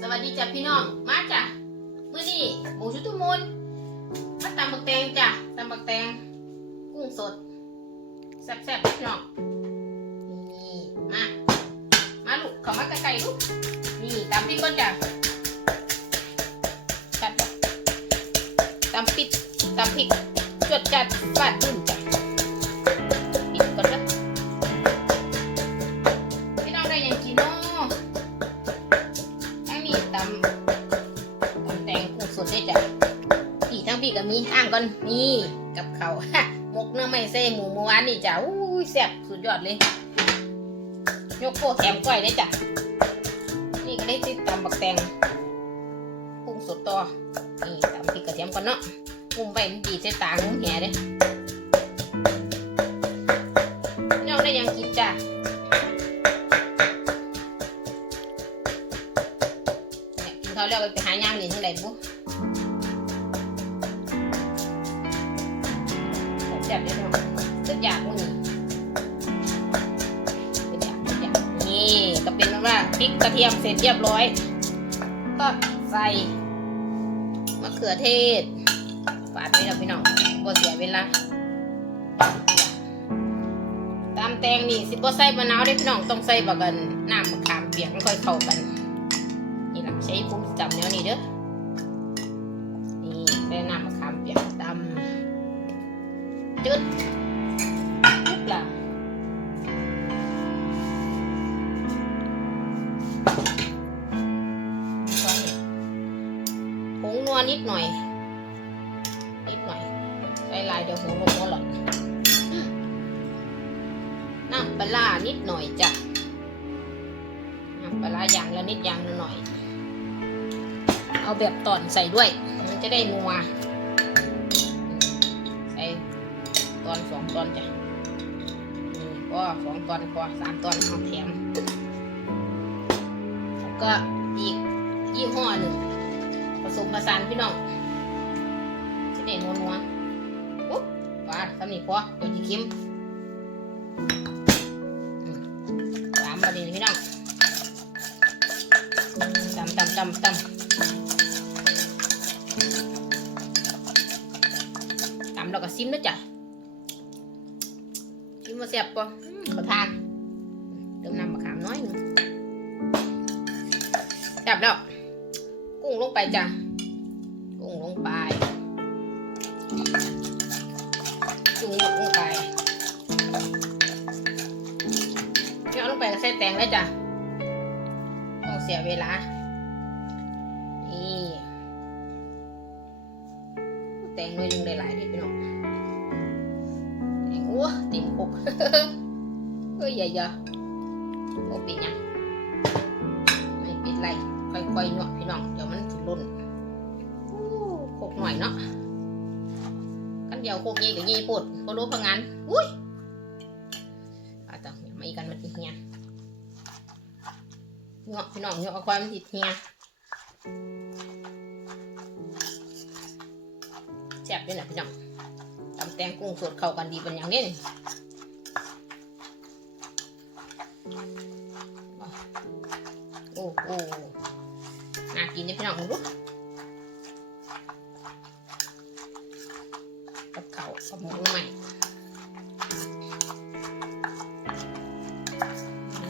สวัสดีจ้ะพี่น้อง มาจ้ะมื้อนี้หมูชุตุมูลมาตำบักแตงจ้ะตำบักแตง กุ้งสดแซ่บๆพี่น้องนี่มา มาลูกเข้ามาใกล้ๆลูกนี่ตำพริกก่อนจ้ะจัดตำพริกตำพริกจดจัดฟาดบึ้น ตำแตงกุ้งสดได้จ้ะพี่ทั้งพี่ก็มีอ่างก่อนนี่กับเขาวมกเนื้อไม่เส้หมูเมื่อวานนี่จ้ะอู้ยแซ่บสุดยอดเลย ยกโป้แถมก้อยได้จ้ะนี่ก็ได้ติดตำบักแตงกุ้งสดต่อนี่ตำพริกกระเทียมก่อนเนาะมุมใบมันดีใส่ตางมุมแหเด้ ย่างเหรียญที่ไหนบุแซ่บๆเลยเนาะอยากมือนี้สุดอยากสุดอยากนี่ก็เป็นว่าพริกกระเทียมเสร็จเรียบร้อย ก็ใส่มะเขือเทศฝาดไว้แล้วพี่น้องบ่เสียเวลาตามแตงนี่สิบ่ใส่มะนาวเด้พี่น้องต้องใส่บักกันน้ำมะขามเปียกมันค่อยเข้ากันนี่หลักใช้ฟุ้งจำแนวนี้เด้อ จืดปุ๊บล่ะก่อนผงนัวนิดหน่อย นิดหน่อยใส่ลายเดี๋ยวหัวลงหัวหลอดน้ำปลานิดหน่อยจ้ะน้ำปลาร้าอย่างละนิดอย่างละหน่อย เอาแบบตอนใส่ด้วย มันจะได้นัว อนสองตอนจ้ะนี่ก็สองตอนพอสามตอนเอาแถมแล้วก็อีกยี่ห้อหนึ่งผสมผสานพี่น้องจะได้นัวนัวๆปุ๊บว่าสำนีพอเดี๋ยวจะเค็มสามประเด็นพี่น้องตำตำตำตำตำแล้วก็ซิมนะจ๊ะ ซิมมาเสียบปะขอทานเติมน้ำมะขามน้อยหนึงจับแล้ว กุ้งลงไปจ้ะ กุ้งลงไปกุ้งลงไปเนี่ยเอาลงไปก็ใส่แตงได้จ้ะต้องเสียเวลา กันเดียวโคกยี่กับยี่พูดพอรู้พะงานอุ้ยอาจจะมาอีกกันมันติเฮียเนาะพี่น้องเนาะเอาความติดเฮียแซ่บด้วยนะพี่น้องตำแตงกุ้งสดเข้ากันดีเป็นอย่างนี้นโอ้โหน่ากินเนี่ยพี่น้องดู กับเขาวกับหมูใหม่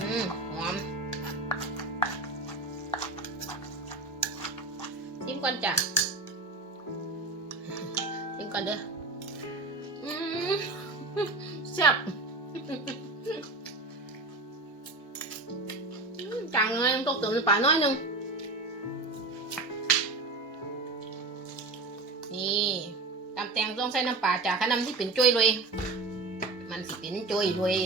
อืมหอมชิมก่อนจ้ะชิมก่อนเด้ออืมแซ่บจางน้อยต้องเติมน้ำปลาน้อยหนึงนี่ ตำแตงต้องใส่น้ำปลาจากขนำที่เป็นจุ้ยเลยมันสิเป็นจุ้ยเลย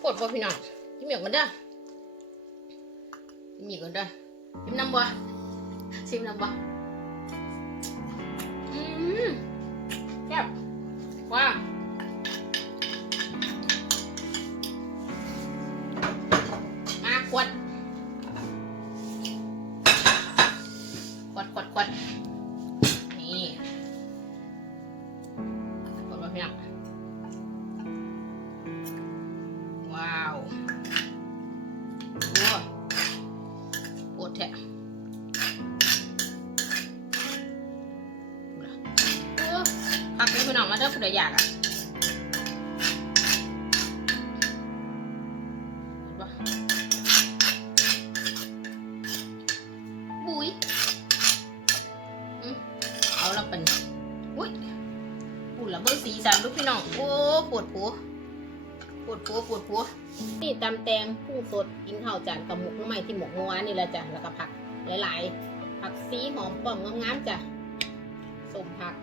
ปวดป่ะพี่น้องชิมเหมียวกันเด้อมีก่อนเด้อชิมน้ำบ่ชิมน้ำบ่อืมแซ่บว้าวมาขวด พี่น้องมาเด้อผู้ใดอยากอะบุ้ยเอาละเป็นอุ้ยปุ่นละเบอร์สีสันลูกพี่น้อง โอ้ปวดหัวปวดหัวปวดหัวนี่ตำแตงกุ้งสดกินข้าวจานกับหมกน้ำไม้ที่หมกเมื่อวานนี่แหละจ้ะแล้วก็ผักหลายๆผักซีหอมป้อมงามๆจ้ะสมผัก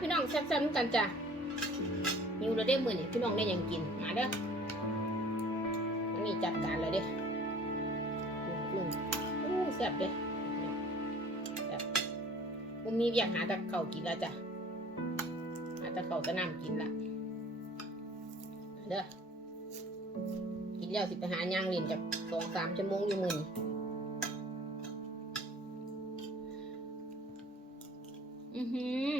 พี่น้องแซ่บๆกันจ้ะมิวเราได้มือนี่พี่น้องได้ยังกินมาเด้ออันนี้จัดการเลยเด้กุ้งๆอู้แซ่บเด้แซ่บผมมีอยากหาตะเข่ากินแล้วจ้ะหาตะเข่าตะน้ำกินละเด้อกินแล้วสิไปหาย่างเรียนจากสองสามชั่วโมงอยู่มือนี่อือหือ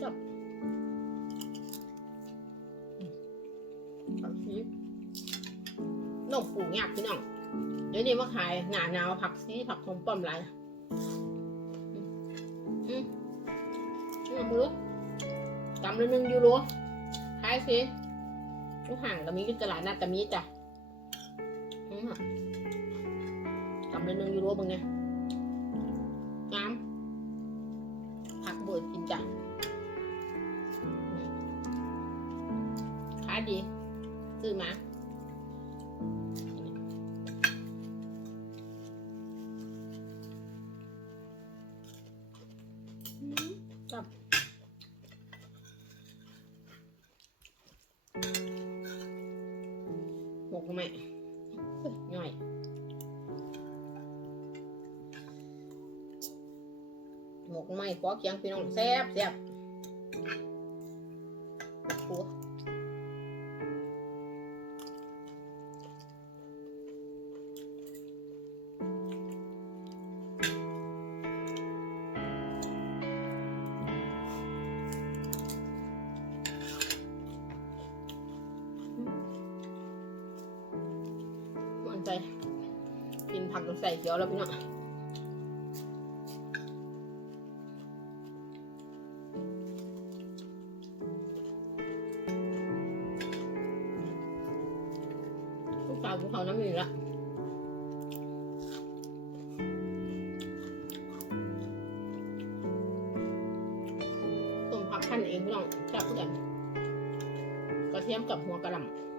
ชอบผักชีนกปลูกยากพี่น้อง เดี๋ยวนี้มาขายหนาหนาวผักซีผักหอมป้อมไรอืมอืมอืมรู้กำละหนึ่งยูโรขายสิทุกห่างก็มีอยู่ตลาดนัดก็มีจ้ะอืมกำละหนึ่งยูโรบางเนี่ย ผักเบิดกินจ้ะ หมกไม่ปอกเคียงพี่น้องแซ่บแซ่บปัวมันใจกินผักใส่เขียวแล้วพี่น้อง นี่ละต้มผักขั้นเองพี่น้องแซ่บเพื่อนกระเทียมกับหัวกระหล่ำ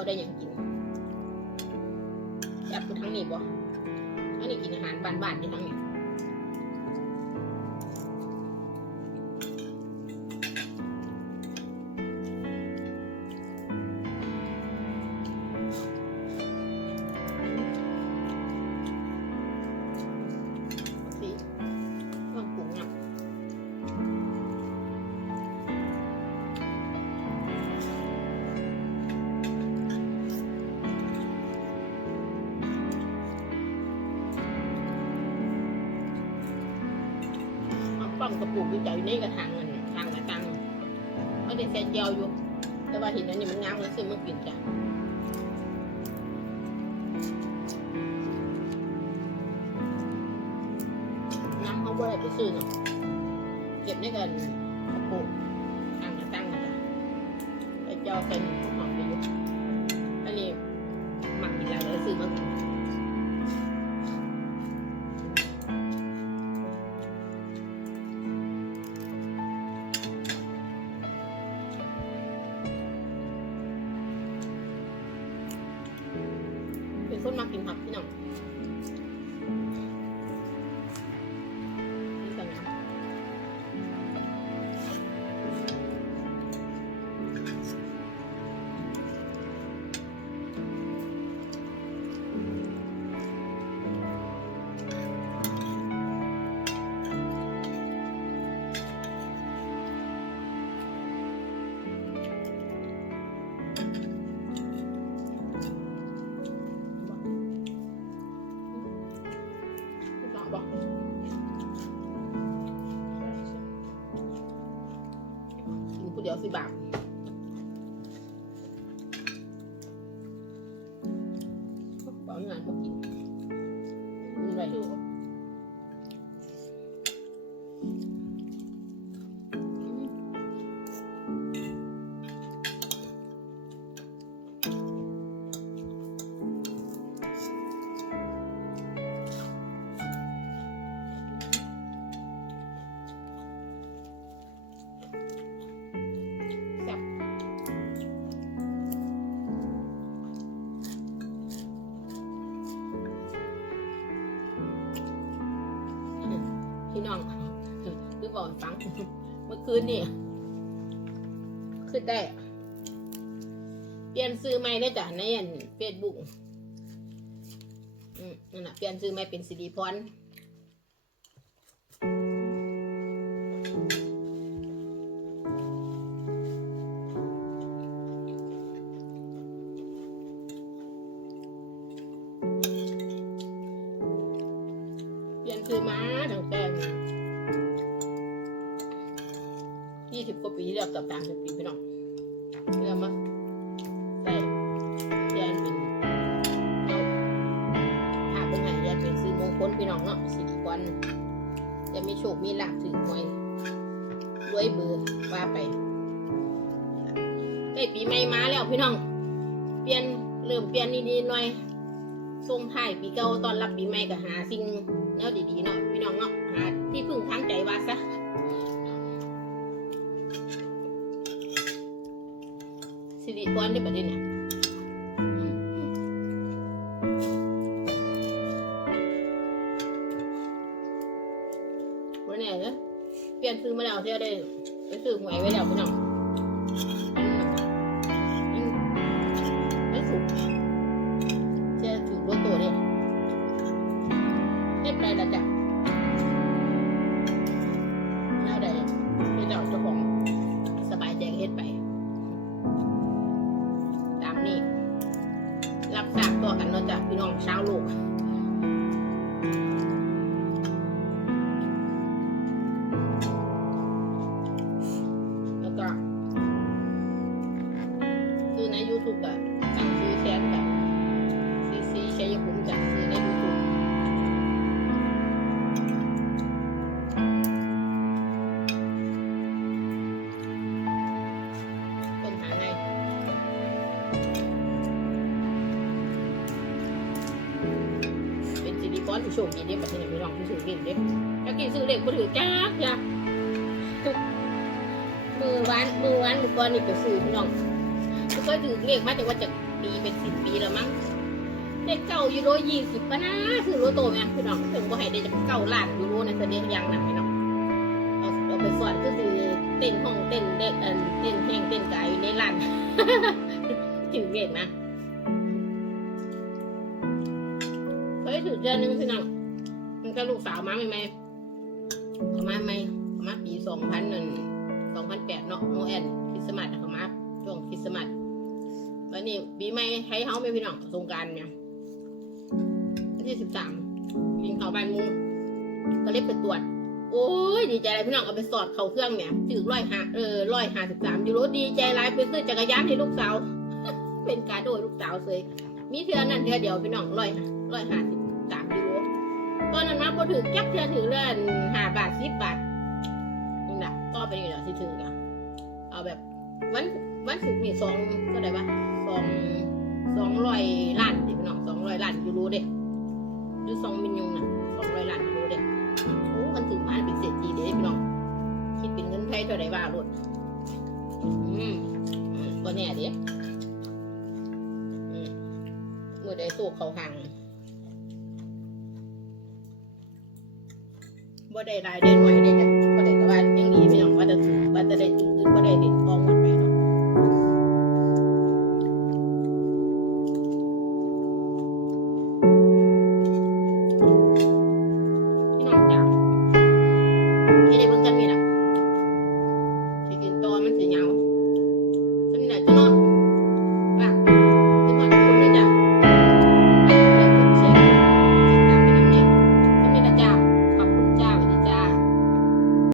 กูจะ กระปุกอยู่ใจอยู่ในกระถางมันทางกระตังเขาได้แซ่เจียวอยู่ แต่ว่าเห็นอันนี้มันงามเลยซื้อมากินจ้ะน้ำเขาบ่ได้ไปซื้อเนาะเก็บในกันกระปุกตั้งมาตังนะจ๊ะไปเจ้าเป็น คนมากินผัก กิ พี่น้องคือบอกฟังเมื่อคืนนี่คือได้ เปลี่ยนซื้อใหม่ได้จ้ะในเฟซบุ๊กอืมนั่นแหะเปลี่ยนซื้อใหม่เป็นสิริพร ซื้อมาตั้งแต่ยี่สิบกว่าปีแล้วกับสามสิบปีพี่น้องเรื่องมาใส่เปลี่ยนเป็นเอาหาเป็นไงเปลี่ยนเป็นซื้อมงคลพี่น้องเนาะสิริพรจะมีโชคมีลาภถึงหวยรวยเบอร์ว่าไปใกล้ปีใหม่มาแล้วพี่น้อง เปลี่ยนเริ่มเปลี่ยนนิดๆหน่อย ส่งท้ายปีเก่าตอนรับปีใหม่ก็หาสิ่งแนวดีๆเนาะพี่น้องเนาะหาที่พึ่งทางใจว่าซะสิริพรได้ประเด็นเนี่ยวันนี้เนอะเปลี่ยนซื้อมาแล้วเที่ยวได้ไปซื้อหวยไว้แล้วพี่น้อง สิริพรที่โชคดีเด้ประเทศนี้พี่น้องที่ซื้อเก่งเด้ถ้ากินซื้อเล็กบ่ถือจักจ้ะมือวานมือวานมือก่อนนี่ไปซื้อพี่น้องไม่เคยถือเลขมาแต่ว่าจะปีเป็นสิบปีแล้วมั้งเลขเก้ายูโรยี่สิบปะนะซื้อโลโตแม่พี่น้องถึงบ่ให้ได้จะเก้าล้านยูโรในแสดงยังหนักพี่น้องเอาเอาไปสอนก็คือเต้นห้องเต้นเด็กเต้นแห้งเต้นกายอยู่ในร้านถือเลขนะ เดือนหนึงพี่น้องมันก็ลูกสาวมาใหม่ๆเขามาใหม่เขามาปีสองพันหนึ่งสองพันแปดเนาะโนแอนคริสต์มาสเขามาช่วงคริสต์มาสวันนี้ปีใหม่ให้เฮาไม่พี่น้องสงการเนี่ยวันที่สิบสามกินข้าบ้านหมูก็เล็บไปตรวจ โอ้ยดีใจเลยพี่น้องเอาไปสอดเข่าเครื่องเนี่ยถือร้อยหาเออร้อยหาสิบสามยูโรดีใจหลายไปซื้อจักรยานให้ลูกสาว เป็นการโดยลูกสาวเลยมีเทือนั้นเทือเดียวพี่น้องร้อยร้อยห้าสิบ สามยูโรตอนนั้นมาพอถือแก๊บเทือถือเลื่อนห้าบาทสิบบาทนี่นะก็ไปนี่แหละที่ถือนะเอาแบบวันวันศุกร์นี่สองก็ได้ปะสองสองร้อยล้านดิพี่น้องสองร้อยล้านยูโรเด้หรือสองมิลยงนะสองร้อยล้านยูโรเด้โอ้มันถือมาเป็นเศรษฐีเด้พี่น้องคิดเป็นเงินไทยเท่าไหร่บ้างรถอืมอืมก็แน่เด้อืมมือได้สู้เขาหัง บ่ได้รายได้หน่วยได้จ้ะก็